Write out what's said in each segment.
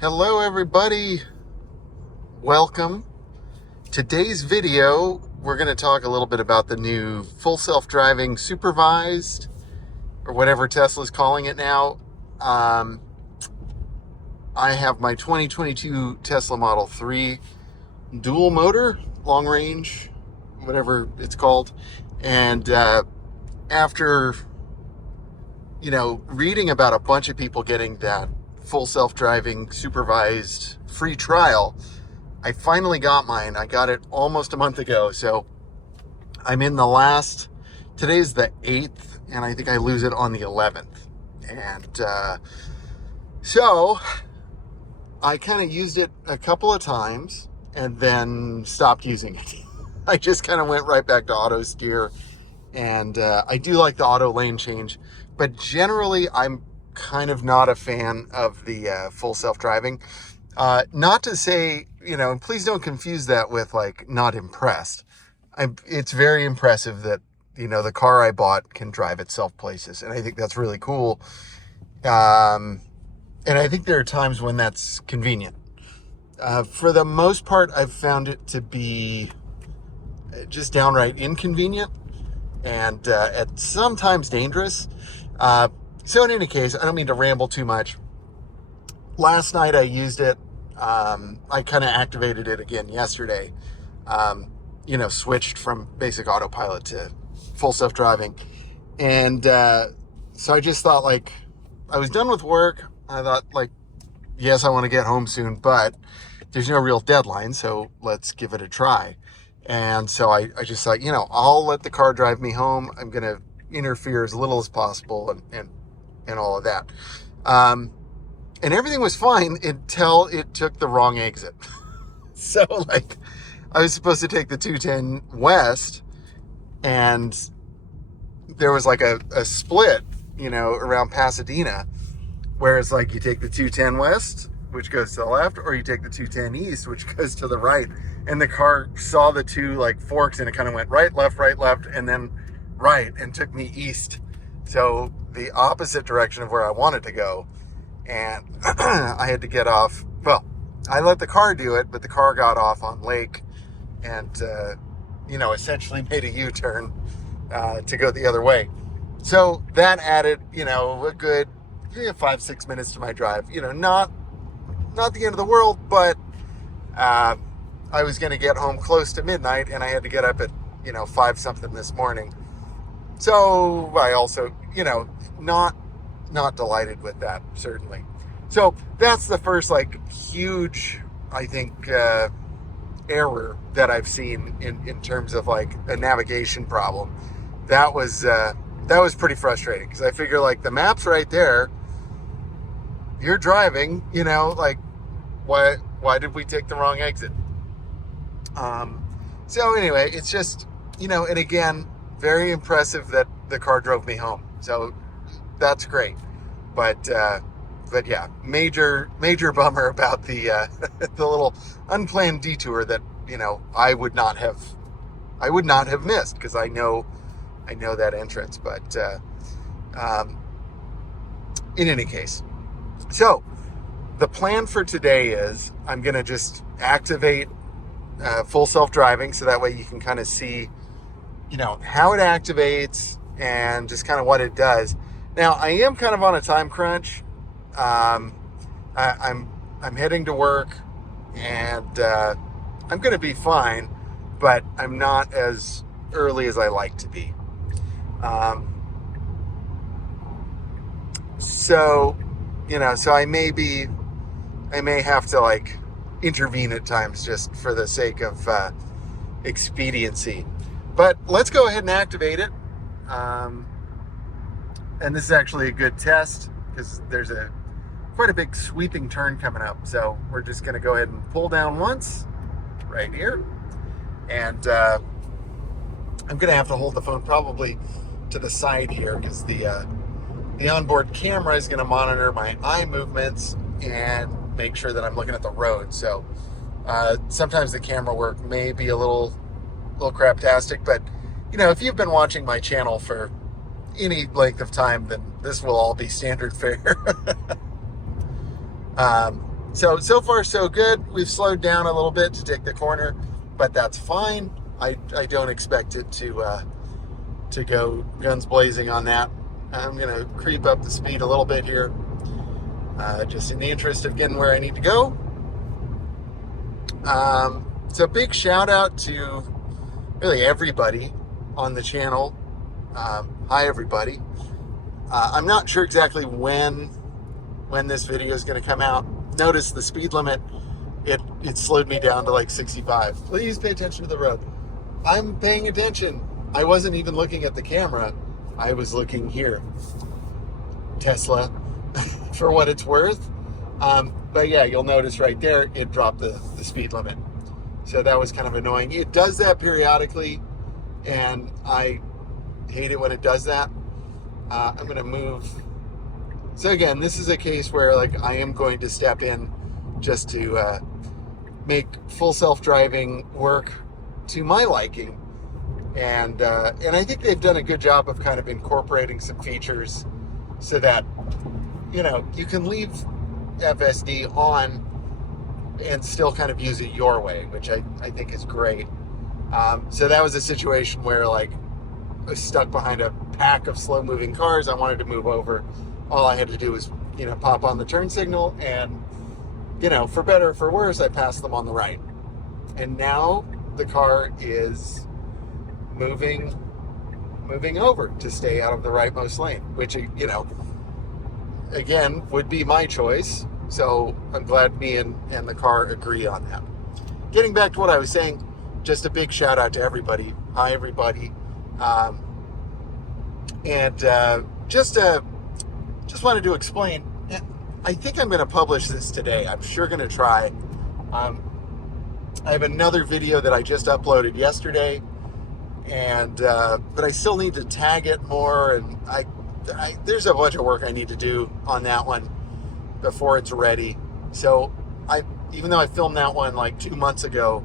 Hello everybody, welcome. Today's video, we're going to talk a little bit about the new full self-driving supervised, or whatever Tesla's calling it now. I have my 2022 Tesla Model 3 dual motor, long range, whatever it's called. And after, reading about a bunch of people getting that full self-driving supervised free trial, I finally got mine. I got it almost a month ago, so I'm in the last. Today's the 8th, and I think I lose it on the 11th. And so I kind of used it a couple of times and then stopped using it. I just kind of went right back to auto steer, and I do like the auto lane change, but generally I'm kind of not a fan of the full self-driving. Not to say, and please don't confuse that with like not impressed. It's very impressive that, the car I bought can drive itself places. And I think that's really cool. And I think there are times when that's convenient. For the most part, I've found it to be just downright inconvenient and at sometimes dangerous. So in any case, I don't mean to ramble too much. Last night I used it. I kind of activated it again yesterday. Switched from basic autopilot to full self-driving. And so I just thought, I was done with work. I thought, yes, I want to get home soon, but there's no real deadline, so let's give it a try. And so I just thought, I'll let the car drive me home. I'm going to interfere as little as possible and all of that. And everything was fine until it took the wrong exit. So I was supposed to take the 210 west, and there was a split, around Pasadena, where it's you take the 210 west, which goes to the left, or you take the 210 east, which goes to the right. And the car saw the two forks, and it kind of went right, left, and then right, and took me east. So the opposite direction of where I wanted to go. And I had to get off. Well, I let the car do it, but the car got off on Lake and, essentially made a U-turn to go the other way. So that added, a good 5-6 minutes to my drive. Not the end of the world, but I was going to get home close to midnight, and I had to get up at, 5 something this morning. So I also, not delighted with that, certainly. So that's the first huge, I think, error that I've seen in terms of a navigation problem. That was pretty frustrating, because I figure the map's right there. You're driving, why did we take the wrong exit? So anyway, it's just, and again, very impressive that the car drove me home. So that's great. But yeah, major bummer about the the little unplanned detour that, I would not have missed, because I know that entrance. But in any case, so the plan for today is I'm going to just activate full self-driving, so that way you can kind of see, how it activates and just kind of what it does. Now, I am kind of on a time crunch. I'm heading to work, and I'm going to be fine, but I'm not as early as I like to be. So I may have to intervene at times just for the sake of expediency. But let's go ahead and activate it. And this is actually a good test, because there's quite a big sweeping turn coming up. So we're just going to go ahead and pull down once right here. And I'm going to have to hold the phone probably to the side here, because the onboard camera is going to monitor my eye movements and make sure that I'm looking at the road. So sometimes the camera work may be a little craptastic, but if you've been watching my channel for any length of time, then this will all be standard fare. So far so good. We've slowed down a little bit to take the corner, but that's fine. I don't expect it to go guns blazing on that. I'm gonna creep up the speed a little bit here, just in the interest of getting where I need to go. So big shout out to really everybody on the channel. Hi everybody. I'm not sure exactly when this video is going to come out. Notice the speed limit, it slowed me down to like 65. Please pay attention to the road. I'm paying attention. I wasn't even looking at the camera. I was looking here. Tesla, for what it's worth. But yeah, you'll notice right there, it dropped the speed limit. So that was kind of annoying. It does that periodically, and I hate it when it does that. I'm going to move. So again, this is a case where like I am going to step in just to make full self-driving work to my liking. And I think they've done a good job of kind of incorporating some features so that, you know, you can leave FSD on and still kind of use it your way, which I think is great. So that was a situation where like I was stuck behind a pack of slow moving cars. I wanted to move over. All I had to do was, you know, pop on the turn signal, and, you know, for better or for worse, I passed them on the right. And now the car is moving over to stay out of the rightmost lane, which, you know, again, would be my choice. So I'm glad me and the car agree on that. Getting back to what I was saying, just a big shout out to everybody. Hi, everybody. Just wanted to explain. I think I'm going to publish this today. I'm sure going to try. I have another video that I just uploaded yesterday, and but I still need to tag it more, and there's a bunch of work I need to do on that one before it's ready. So even though I filmed that one like 2 months ago,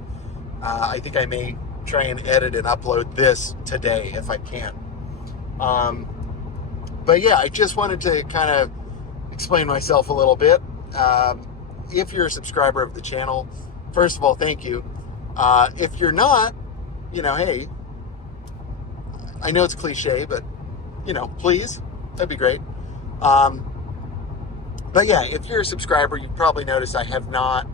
I think I may try and edit and upload this today if I can. But yeah, I just wanted to kind of explain myself a little bit. If you're a subscriber of the channel, first of all, thank you. If you're not, you know, hey, I know it's cliche, but, you know, please, that'd be great. But yeah, if you're a subscriber, you've probably noticed I have not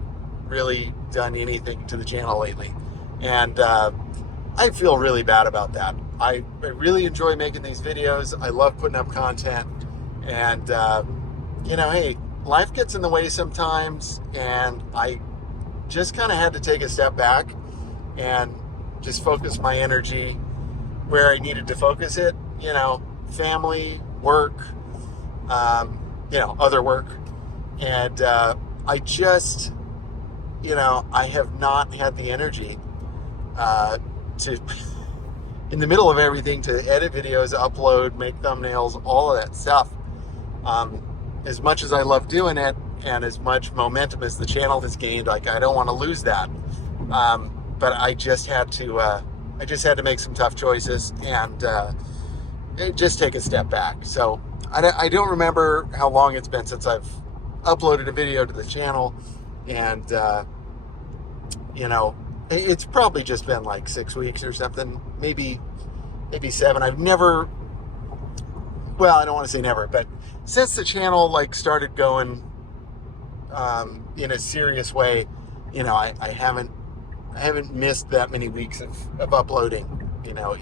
really done anything to the channel lately. And I feel really bad about that. I really enjoy making these videos. I love putting up content. And, you know, hey, life gets in the way sometimes. And I just kind of had to take a step back and just focus my energy where I needed to focus it. You know, family, work, you know, other work. And I just, you know, I have not had the energy to, in the middle of everything, to edit videos, upload, make thumbnails, all of that stuff. As much as I love doing it, and as much momentum as the channel has gained, like, I don't want to lose that. But I just had to make some tough choices and just take a step back. So I don't remember how long it's been since I've uploaded a video to the channel, and you know, it's probably just been like 6 weeks or something, maybe 7. I've never, well, I don't want to say never, but since the channel like started going in a serious way, you know, I haven't missed that many weeks of uploading, you know,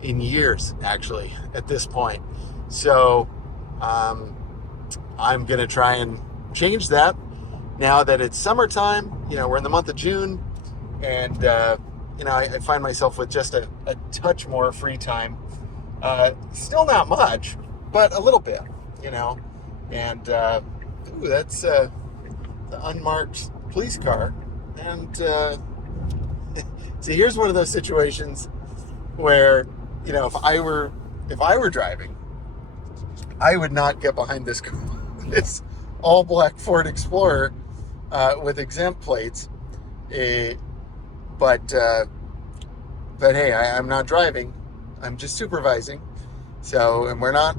in years, actually, at this point. So I'm gonna try and change that now that it's summertime. You know, we're in the month of June, and you know, I find myself with just a touch more free time. Still not much, but a little bit, you know. And ooh, that's the unmarked police car. And see, here's one of those situations where, you know, if I were driving, I would not get behind this car. It's all black Ford Explorer with exempt plates. But hey, I'm not driving. I'm just supervising. So, and we're not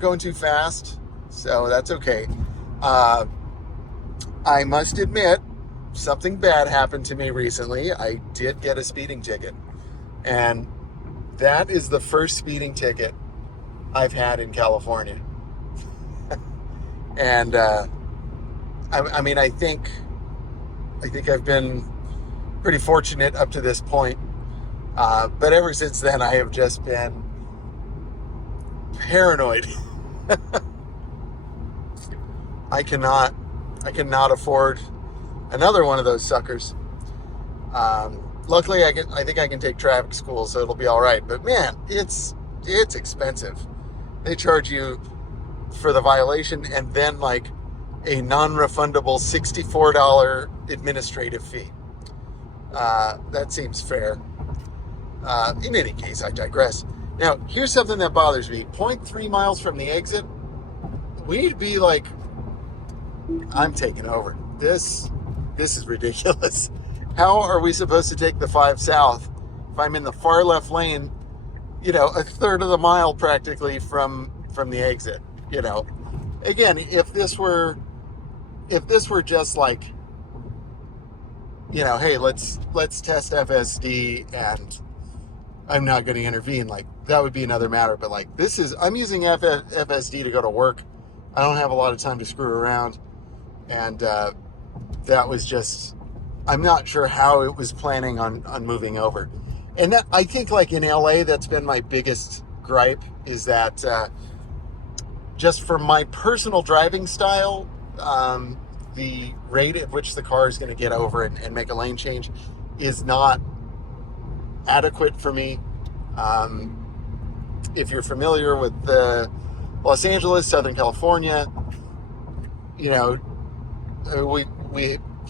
going too fast, so that's okay. I must admit, something bad happened to me recently. I did get a speeding ticket. And that is the first speeding ticket I've had in California. And I mean, I think I've been pretty fortunate up to this point. But ever since then, I have just been paranoid. I cannot afford another one of those suckers. Luckily, I think I can take traffic school, so it'll be all right. But man, it's expensive. They charge you for the violation and then like a non-refundable $64 administrative fee. That seems fair. In any case, I digress. Now, here's something that bothers me. 0.3 miles from the exit, we need to be like, I'm taking over. This is ridiculous. How are we supposed to take the 5 south if I'm in the far left lane, a third of the mile practically from the exit? Again, if this were just like, hey, let's test FSD and I'm not going to intervene, like that would be another matter. But like I'm using FSD to go to work. I don't have a lot of time to screw around. And that was just, I'm not sure how it was planning on moving over. And that, I think like in LA, that's been my biggest gripe, is that just for my personal driving style, the rate at which the car is going to get over and make a lane change is not adequate for me. If you're familiar with Los Angeles, Southern California, we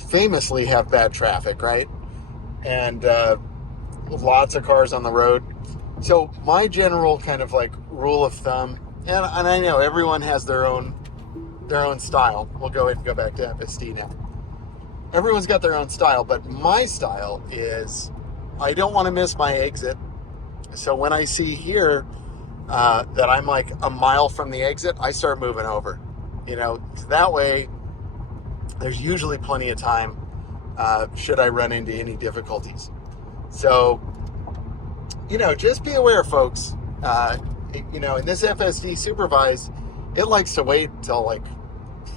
famously have bad traffic, right? And lots of cars on the road. So my general kind of like rule of thumb, and I know everyone has their own style. We'll go ahead and go back to FSD now. Everyone's got their own style, but my style is I don't want to miss my exit. So when I see here that I'm like a mile from the exit, I start moving over. That way there's usually plenty of time should I run into any difficulties. So, just be aware, folks. In this FSD Supervised, it likes to wait till like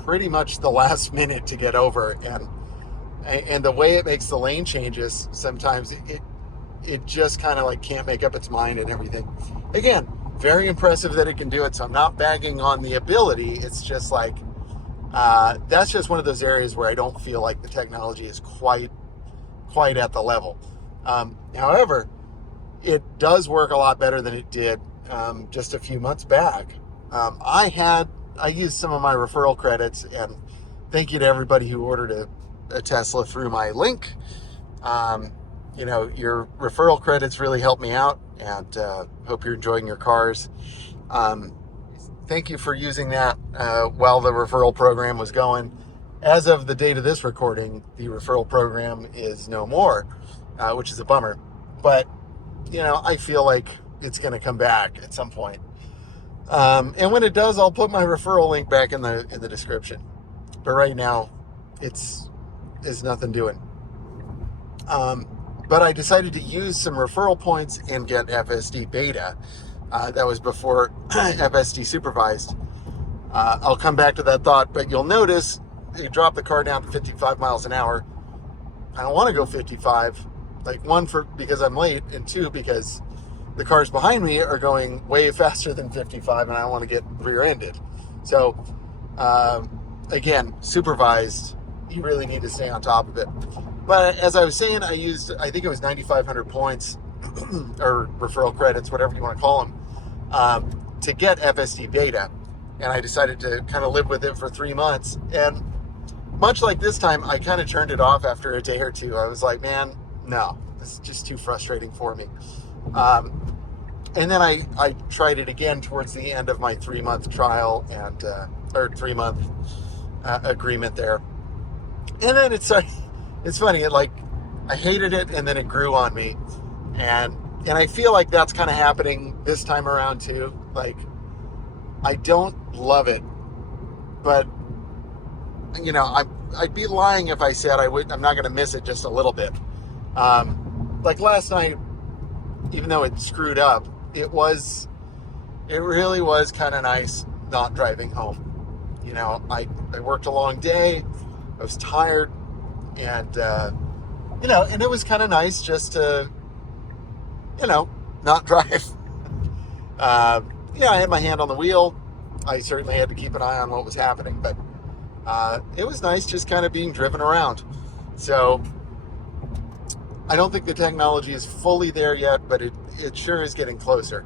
pretty much the last minute to get over, and the way it makes the lane changes, sometimes it just kind of like can't make up its mind and everything. Again, very impressive that it can do it, so I'm not bagging on the ability. It's just like that's just one of those areas where I don't feel like the technology is quite at the level. However, it does work a lot better than it did just a few months back. I used some of my referral credits, and thank you to everybody who ordered a Tesla through my link. Your referral credits really helped me out, and hope you're enjoying your cars. Thank you for using that while the referral program was going. As of the date of this recording, the referral program is no more, which is a bummer. But, I feel like it's going to come back at some point. And when it does, I'll put my referral link back in the description. But right now, there's nothing doing. But I decided to use some referral points and get FSD Beta. That was before FSD Supervised. I'll come back to that thought, but you'll notice you drop the car down to 55 miles an hour. I don't want to go 55. Like, one, because I'm late, and two, because the cars behind me are going way faster than 55, and I don't want to get rear-ended. So, again, supervised, you really need to stay on top of it. But as I was saying, I think it was 9,500 points, or referral credits, whatever you want to call them, to get FSD Beta. And I decided to kind of live with it for 3 months. And much like this time, I kind of turned it off after a day or two. I was like, man, no, this is just too frustrating for me. And then I tried it again towards the end of my 3-month trial and or 3-month agreement there. And then it's funny. I hated it, and then it grew on me, and I feel like that's kind of happening this time around too. Like, I don't love it, but I'd be lying if I said I'm not going to miss it just a little bit. Like last night, even though it screwed up, it really was kind of nice not driving home. I worked a long day. I was tired, and and it was kind of nice just to, not drive. I had my hand on the wheel. I certainly had to keep an eye on what was happening, but it was nice just kind of being driven around. So I don't think the technology is fully there yet, but it sure is getting closer.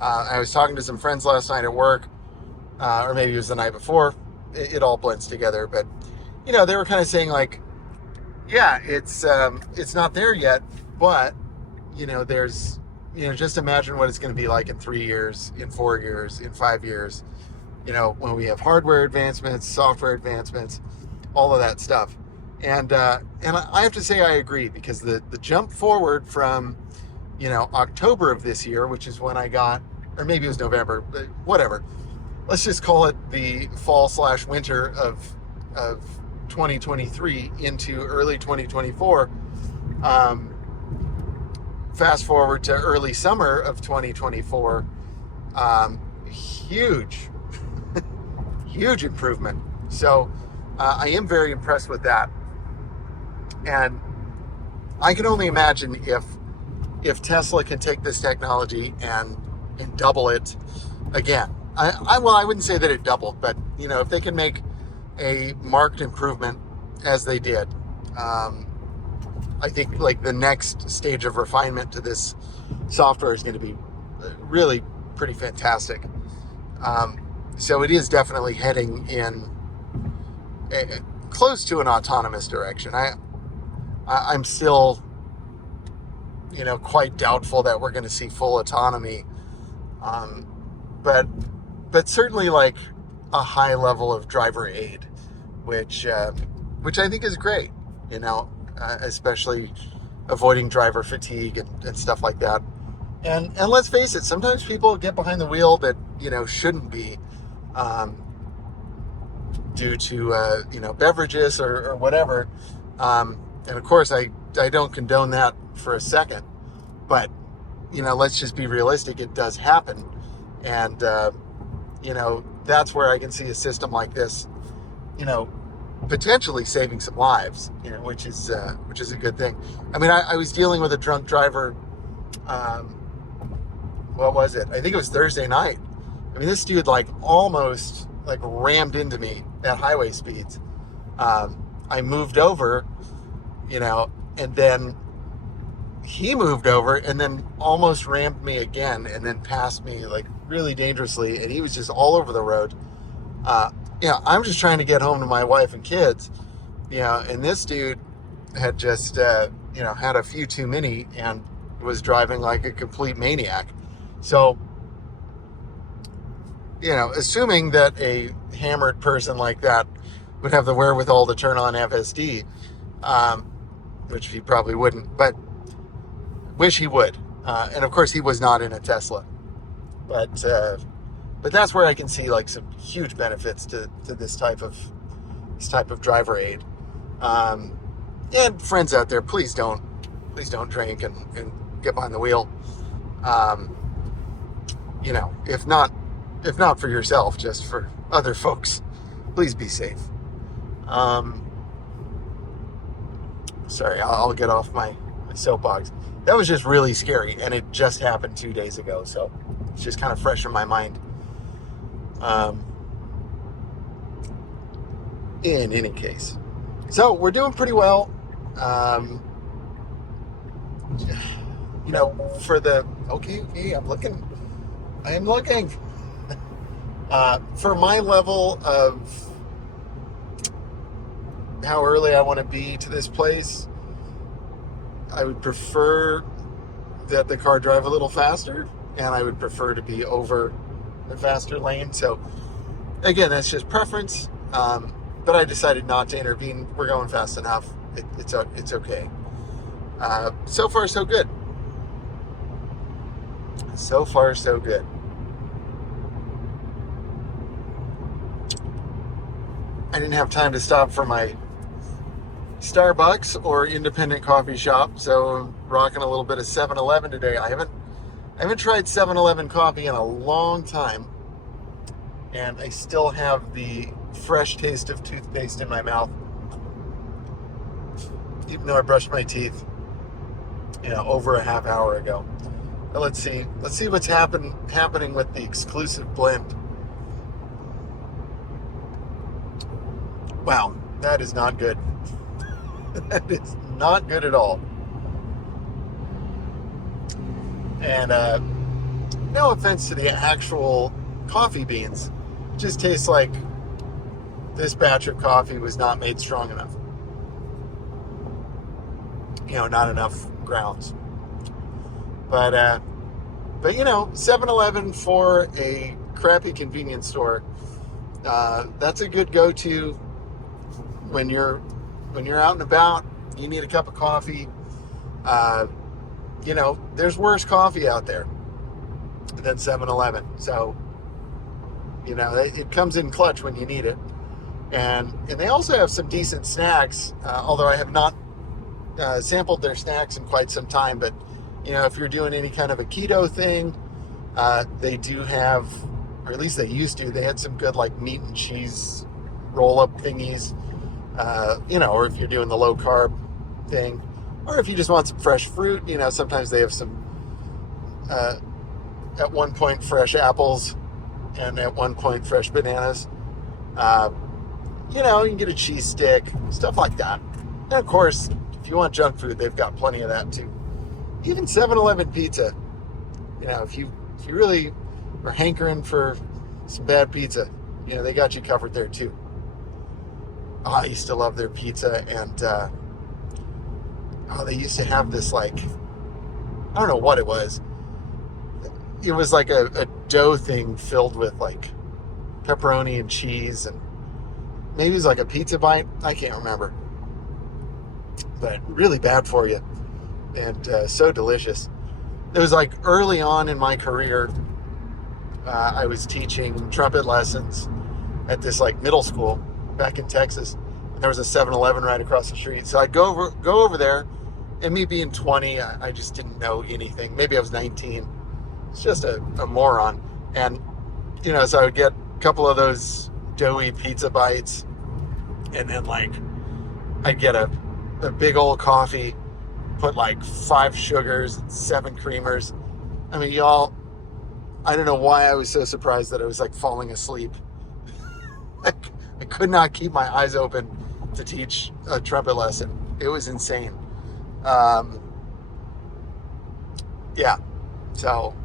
I was talking to some friends last night at work, or maybe it was the night before. It all blends together, but they were kind of saying like, yeah, it's not there yet, but there's just imagine what it's going to be like in 3 years, in 4 years, in 5 years. When we have hardware advancements, software advancements, all of that stuff. And I have to say I agree, because the jump forward from, October of this year, which is when I got, or maybe it was November, but whatever. Let's just call it the fall/winter of 2023 into early 2024. Fast forward to early summer of 2024. Huge improvement. So I am very impressed with that. And I can only imagine if Tesla can take this technology and double it again. I wouldn't say that it doubled, but if they can make a marked improvement as they did, I think like the next stage of refinement to this software is going to be really pretty fantastic. So it is definitely heading in close to an autonomous direction. I'm still, quite doubtful that we're going to see full autonomy, but certainly like a high level of driver aid, which I think is great. Especially avoiding driver fatigue and stuff like that. And let's face it, sometimes people get behind the wheel that shouldn't be, due to beverages or whatever. And of course, I don't condone that for a second, but let's just be realistic. It does happen, and that's where I can see a system like this, potentially saving some lives, which is a good thing. I mean, I was dealing with a drunk driver. What was it? I think it was Thursday night. I mean, this dude almost rammed into me at highway speeds. I moved over, and then he moved over and then almost rammed me again, and then passed me really dangerously. And he was just all over the road. I'm just trying to get home to my wife and kids, and this dude had just, had a few too many and was driving like a complete maniac. So, assuming that a hammered person like that would have the wherewithal to turn on FSD, which he probably wouldn't, but wish he would. And of course he was not in a Tesla, but that's where I can see some huge benefits to this type of driver aid. And friends out there, please don't drink and get behind the wheel. If not for yourself, just for other folks, please be safe. Sorry, I'll get off my soapbox. That was just really scary, and it just happened 2 days ago, so it's just kind of fresh in my mind. In any case, so we're doing pretty well. For the okay, I am looking. For my level of how early I want to be to this place, I would prefer that the car drive a little faster, and I would prefer to be over the faster lane. So again, that's just preference, but I decided not to intervene. We're going fast enough. It's okay. So far, so good. So far, so good. didn't have time to stop for my Starbucks or independent coffee shop, so I'm rocking a little bit of 7-Eleven today. I haven't tried 7-Eleven coffee in a long time, and I still have the fresh taste of toothpaste in my mouth, even though I brushed my teeth, over a half hour ago. But let's see what's happening with the exclusive blend. Wow, that is not good. That is not good at all. And no offense to the actual coffee beans, it just tastes like this batch of coffee was not made strong enough. Not enough grounds. But 7-Eleven for a crappy convenience store, that's a good go-to when you're out and about. You need a cup of coffee. There's worse coffee out there than 7-Eleven. So, it comes in clutch when you need it. And they also have some decent snacks, although I have not sampled their snacks in quite some time. But, if you're doing any kind of a keto thing, they do have, or at least they used to, they had some good meat and cheese roll-up thingies, or if you're doing the low-carb thing, or if you just want some fresh fruit, sometimes they have some, at one point, fresh apples, and at one point, fresh bananas. You can get a cheese stick, stuff like that. And of course, if you want junk food, they've got plenty of that too. Even 7-Eleven pizza, if you really are hankering for some bad pizza, they got you covered there too. I used to love their pizza, and they used to have this I don't know what it was. It was like a dough thing filled with pepperoni and cheese, and maybe it was like a pizza bite. I can't remember, but really bad for you, and so delicious. It was early on in my career. I was teaching trumpet lessons at this middle school back in Texas. And there was a 7-Eleven right across the street. So I'd go over there, and me being 20, I just didn't know anything. Maybe I was 19. It's just a moron. And, so I would get a couple of those doughy pizza bites, and then I'd get a big old coffee, put 5 sugars and 7 creamers. I mean, y'all, I don't know why I was so surprised that I was falling asleep. I could not keep my eyes open to teach a trumpet lesson. It was insane. Yeah. So,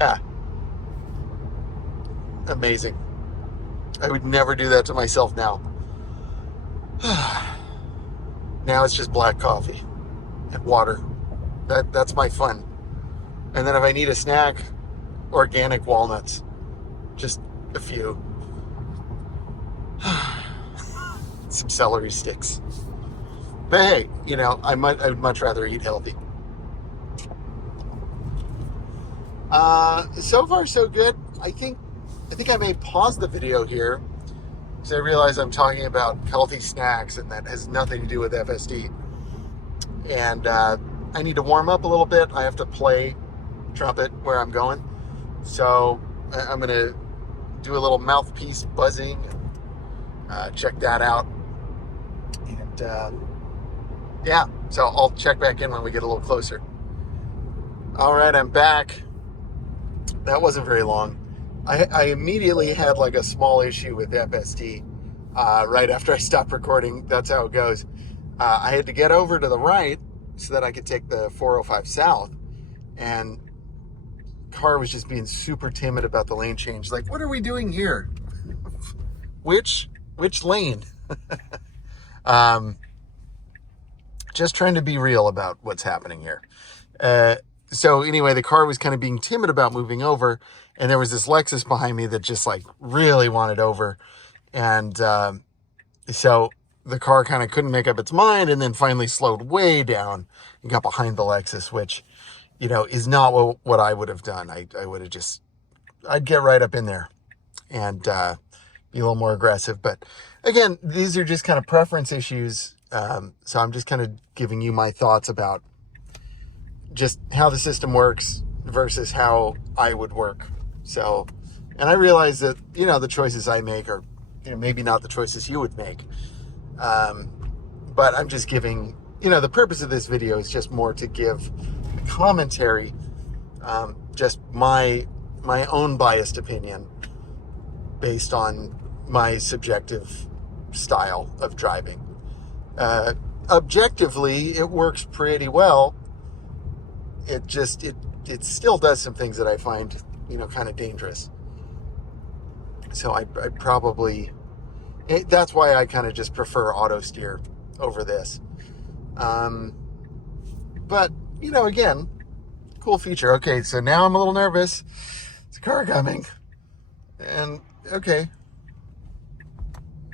yeah. Amazing. I would never do that to myself now. Now it's just black coffee and water. That's my fun. And then if I need a snack, organic walnuts. Just a few. Some celery sticks. But hey, I'd much rather eat healthy. So far so good. I think I may pause the video here because I realize I'm talking about healthy snacks, and that has nothing to do with FSD. And I need to warm up a little bit. I have to play trumpet where I'm going. So I'm going to do a little mouthpiece buzzing. Check that out. And yeah, so I'll check back in when we get a little closer. All right, I'm back. That wasn't very long. I immediately had a small issue with FSD right after I stopped recording. That's how it goes. I had to get over to the right so that I could take the 405 south, and car was just being super timid about the lane change. What are we doing here? Which lane? Just trying to be real about what's happening here. So anyway, the car was kind of being timid about moving over, and there was this Lexus behind me that just really wanted over. And so the car kind of couldn't make up its mind, and then finally slowed way down and got behind the Lexus, which, is not what I would have done. I would have I'd get right up in there. And be a little more aggressive. But again, these are just kind of preference issues. So I'm just kind of giving you my thoughts about just how the system works versus how I would work. So, and I realize that, the choices I make are, maybe not the choices you would make. But I'm just giving, the purpose of this video is just more to give commentary, just my own biased opinion based on my subjective style of driving. Objectively, it works pretty well. It still does some things that I find, kind of dangerous. So I probably, that's why I kind of just prefer auto steer over this. But, again, cool feature. Okay, so now I'm a little nervous. There's a car coming. And, okay.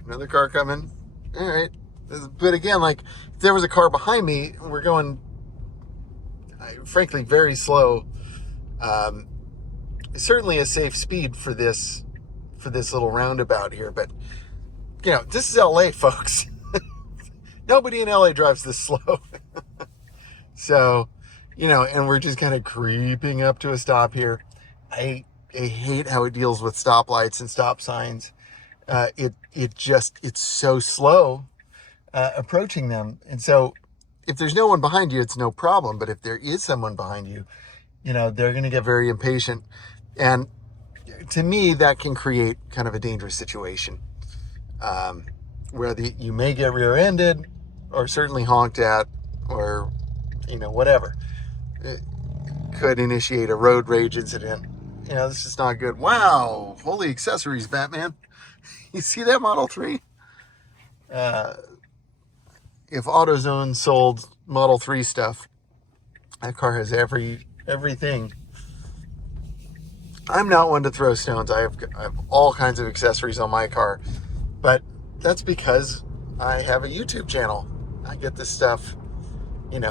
Another car coming. All right. But again, like, if there was a car behind me, we're going, frankly, very slow. Certainly a safe speed for this little roundabout here. But, this is LA, folks. Nobody in LA drives this slow. So, and we're just kind of creeping up to a stop here. I hate how it deals with stoplights and stop signs. It's so slow approaching them. And so if there's no one behind you, it's no problem. But if there is someone behind you, they're going to get very impatient. And to me, that can create kind of a dangerous situation, where you may get rear-ended or certainly honked at, or, whatever. It could initiate a road rage incident. This is not good. Wow. Holy accessories, Batman. You see that Model 3? If AutoZone sold Model 3 stuff, that car has everything. I'm not one to throw stones. I have all kinds of accessories on my car, but that's because I have a YouTube channel. I get this stuff,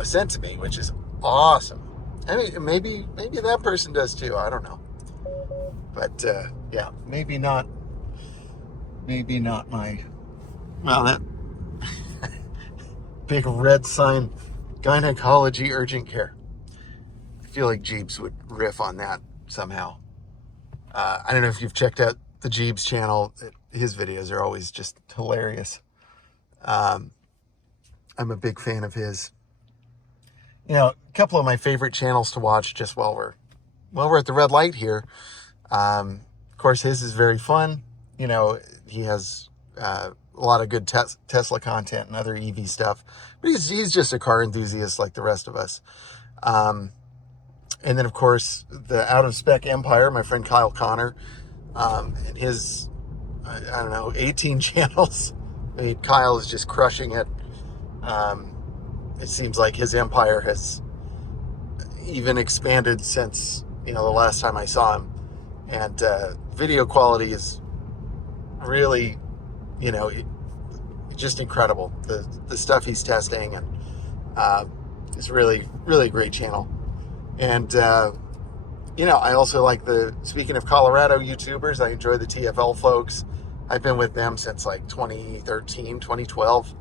sent to me, which is awesome. I mean, maybe that person does too. I don't know. But, yeah, maybe not my, well, that big red sign, gynecology urgent care. I feel like Jeeps would riff on that somehow. I don't know if you've checked out the Jeeps channel. His videos are always just hilarious. I'm a big fan of his. A couple of my favorite channels to watch just while we're at the red light here. Of course, his is very fun. He has a lot of good Tesla content and other EV stuff. But he's just a car enthusiast like the rest of us. And then, of course, the Out of Spec Empire, my friend Kyle Connor, and his, 18 channels. I mean, Kyle is just crushing it. It seems like his empire has even expanded since, the last time I saw him. And video quality is really, just incredible. The stuff he's testing, and it's really, really a great channel. And, I also like speaking of Colorado YouTubers, I enjoy the TFL folks. I've been with them since like 2013, 2012.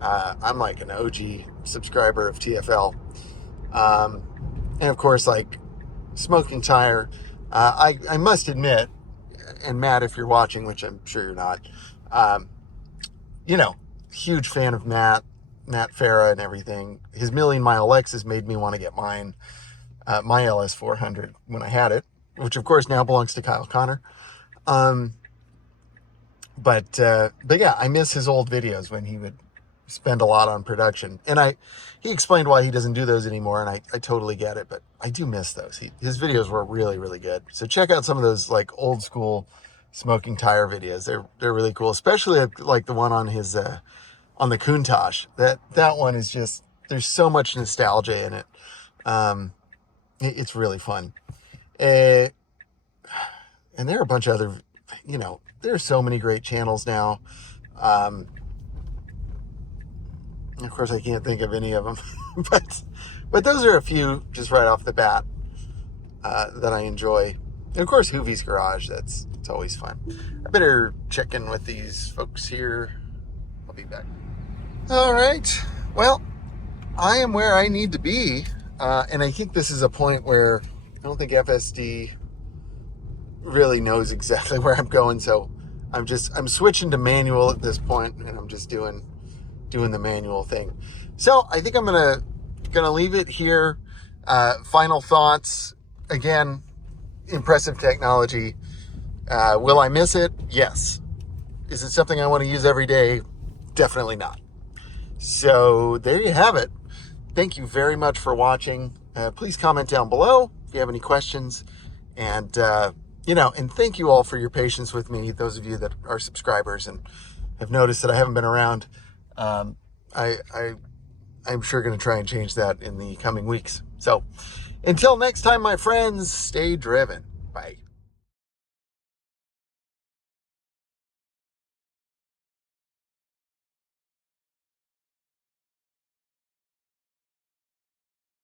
I'm like an OG subscriber of TFL. And of course, like Smoking Tire, I must admit, and Matt, if you're watching, which I'm sure you're not, huge fan of Matt Farah and everything. His Million Mile Lexus made me want to get mine, my LS400 when I had it, which of course now belongs to Kyle Connor. But yeah, I miss his old videos when he would spend a lot on production. And he explained why he doesn't do those anymore, and I totally get it, but I do miss those. His videos were really, really good. So check out some of those like old school Smoking Tire videos. They're really cool, especially like the one on his on the Countach. That one is just, there's so much nostalgia in it. It's really fun. And there are a bunch of other, there are so many great channels now. Of course, I can't think of any of them, but those are a few just right off the bat that I enjoy. And of course, Hoovie's Garage, it's always fun. I better check in with these folks here. I'll be back. All right. Well, I am where I need to be. And I think this is a point where I don't think FSD really knows exactly where I'm going. So I'm switching to manual at this point, and I'm just doing the manual thing. So I think I'm gonna leave it here. Final thoughts. Again, impressive technology. Will I miss it? Yes. Is it something I want to use every day? Definitely not. So there you have it. Thank you very much for watching. Please comment down below if you have any questions. And, and thank you all for your patience with me, those of you that are subscribers and have noticed that I haven't been around. I'm sure going to try and change that in the coming weeks. So until next time, my friends, stay driven. Bye.